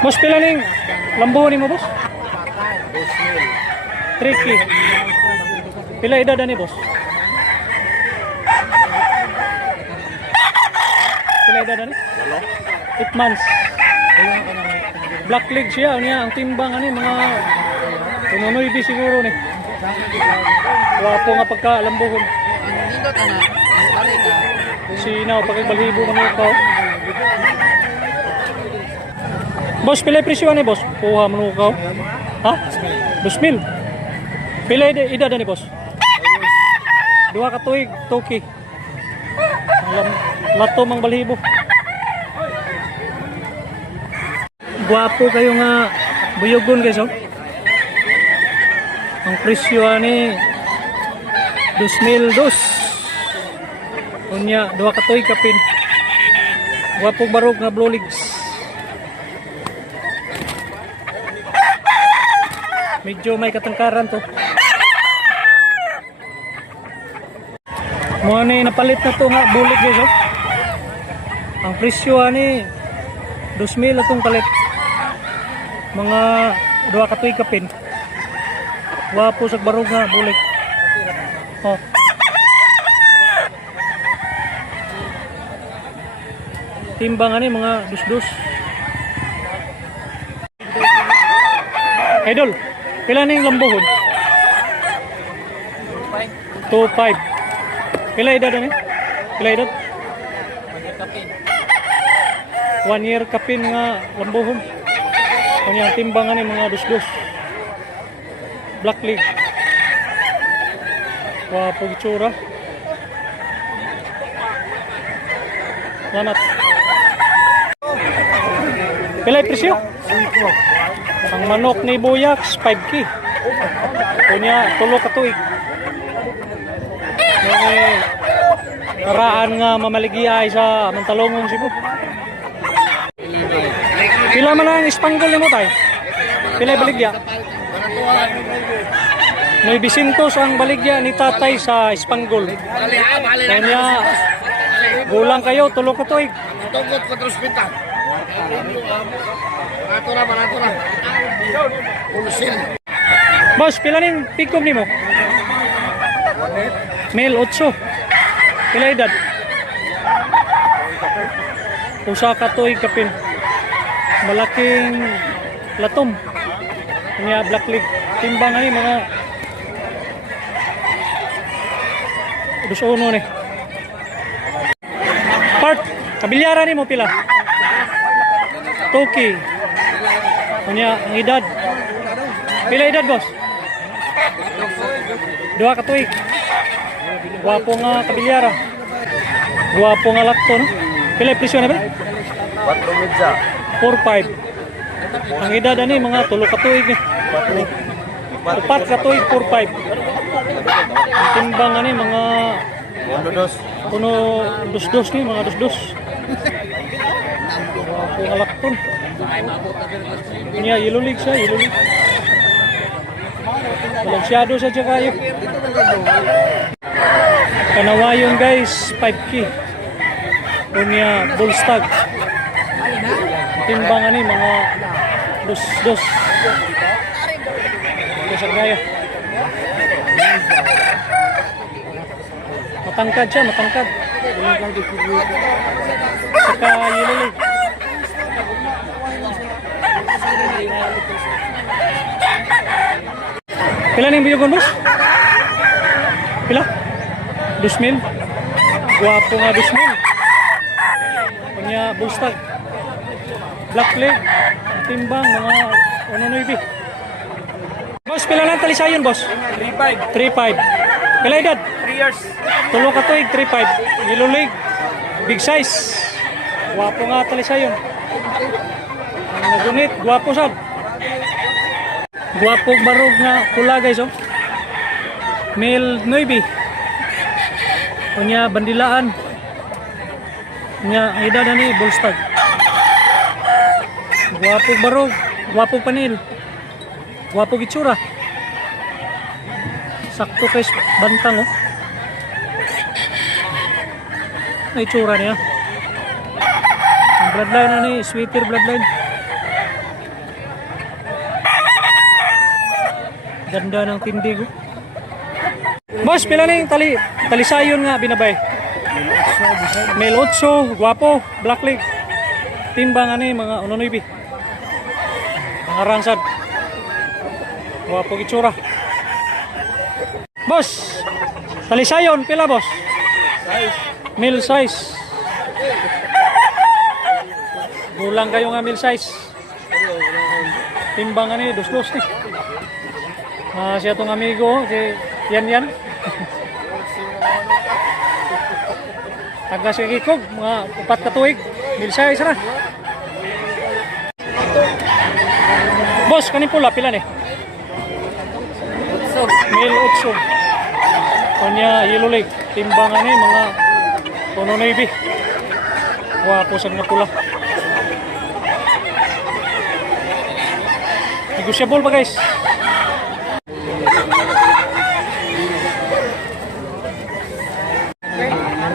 Boss, pila ning lambo ni mo, boss? 3K. Pila edad ani, boss? Pila edad ani? 8 months. Black leg siya, niya ang timbang ani mga tunoy di siguro ni. Wapo nga pagkalambuhon. Sinaw pagbalhibo man ko. Boss, pila presyo ni, boss? Kuha man ko. Ha? 2,000. Pila edad ni, boss? 2 ka tuig, toki. Lato mang balhibo. Guwapo kayo nga buyogon, guys, oh. Ang presyo ani 2,002. Unya 2 ka tuig kapin. Guwapo barog nga blue legs. Medyo may katangkaran to. Mo ni napalit na to nga bulik, guys, oh. Ang presyo ani 2,000 atong palit. Mga 2 ka tuig kapin. Wapo sa barog nga bulik. Oh. Timbang ani mga dus-dus. Idol, pila ning lambuhon? 2.5. Pila edad ani? Pila edad? 1 year kapin nga lambuhon. Kanya timbang ani mga dus-dus. Black leg. Wapo gitsura. Lanat. Pila presyo? 5. Ang manok ni Buyax 5K. Kunya tulo ka tuig. May karaan nga mamaligi ay sa Mantalongong Cebu. Pila man ang ispanggol nimo tay? Pila baligya? Noy Bisintos ang baligya ni tatay sa Ispanggol. Kanya gulang kayo, tulo ka tuig. Tungkot ko terus pinta. Manatura. Pulsin. Boss, pila ning pikom nimo? Male 8. Pila edad? Usa ka tuig kapin. Malaking latom. Kanya black leg. Timbang ani mga 2-1 ni. Part, kabilyaran ni mo pila? 2K. Kanya ang edad. Pila edad, boss? 2 ka tuig. Guwapo nga kabilyara. Guwapo nga lakto, no? Pila presyo na ba? 4 medya. 4.5. Ang edad ani mga 3 ka tuig. 4 ka tuig, 4.5. Timbang ani mga puno dus-dus ni, mga dus-dus. Wapo nga lakton. Niya ilulig siya, ilulig. Balansyado sa siya kayo. Kanawayon, guys, 5K. Kunya bull stag. Timbang ani mga dus-dus. Sa gaya. Matangkad siya, matangkad. Saka yilulig. Pila ning biyogon, boss? Pila? 2,000. Guwapo nga 2,000. Kanya bullstag. Black leg. Timbang mga 1.9. Boss, pila lang talisayon, boss? 3.5. 3.5. Pila edad? 3 years. Tulo ka tuig, 3.5. Nilulig. Big size. Guwapo nga talisayon. Ang nagunit, guwapo sad. Guwapo barog nga pula, guys, oh. Male 9. Kunya bandilaan. Kunya ang edad ni bullstag. Guwapo barog, guwapo panil. Guwapo gitsura. Sakto kay bantang, oh. Ay tsura niya. Ang bloodline ani, sweeter bloodline. Ganda ng tindig. Oh. Boss, pila na yung talisayon nga binabay? Mel 8, guwapo, black leg. Timbang ano mga unonoybi. Mga rangsad. Guwapo gitsura. Boss, talisayon, pila boss? Mil size. Gulang kayo nga mil size. Timbang ano dos-dos ni. Siya tong amigo, si yan. Taga sa Kikog, mga 4 ka tuig, mil size na. Boss, kanin pula, pila ni? Mil 8. Kanya yellow leg, timbang ano mga tono navy. Wapo sa nga pula. Negotiable ba guys?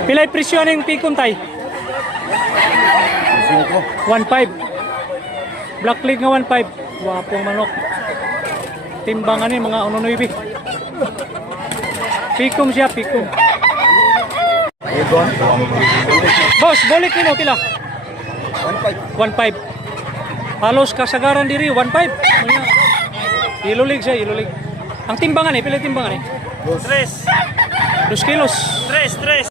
Pilay presyo ng pikon tay? 1.5. Black leg nga 1.5. Wapong manok. Timbangan ni mga unonoybi. Pikom siya, pikom. Boss, bolik nino pila? 1.5. Halos kasagaran diri 1.5. Ilulig siya, ilulig. Ang timbangan pila timbangan 3. 2 kilos. 3.